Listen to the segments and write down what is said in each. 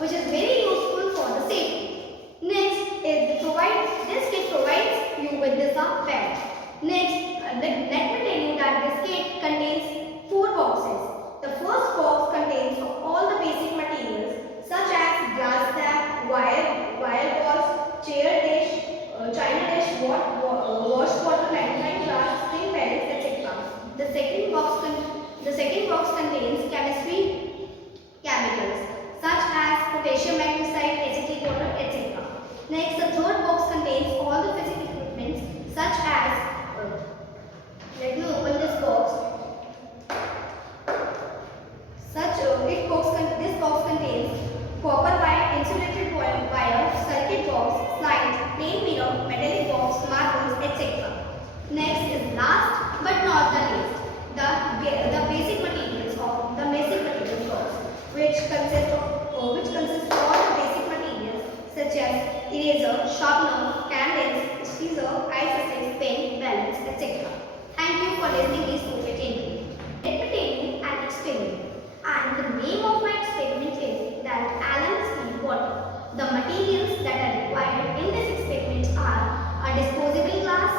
which is very useful for the safety. Next is this kit provides you with this pen. Next, let me tell you that this kit contains 4 boxes. The first box contains all the basic materials such as glass tap, wire balls, chair dish, china dish, wash bottle, magnifying glass, spring pellets, etc. The second box contains chemistry chemicals such as potassium magnesium, acetic water, etc. Next, the third box contains all the physical equipment such as let me open this box. This box contains copper wire, insulated wire, circuit box, slides, plain mirror, metallic box, marbles, etc. Next is last but not the least, the basic materials box, which consists of all the basic materials such as eraser, sharpener, candles, scissor, ice pen, balance, etc. Thank you for listening this tutorial. Let me tell you an experiment. And the name of my experiment is that Alum steel bottle. The materials that are required in this experiment are a disposable glass.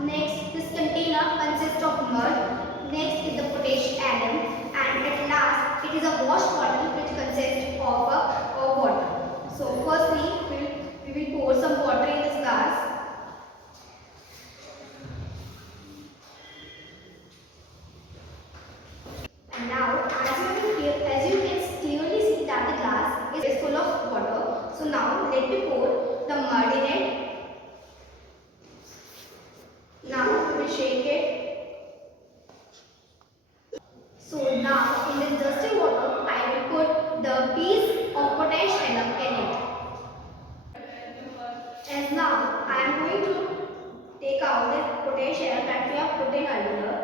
Next, this container consists of mud. Next is the potash alum. And at last, it is a wash bottle which consists of water. So firstly, we will pour some water in this glass. And now, as you can clearly see that the glass is full of water. So now, let me pour the mud in it. Now, we will shake it. So now, in this dusty water, I will put the piece of potash alum in it. As now, I am going to take out the potash alum that we have put in earlier.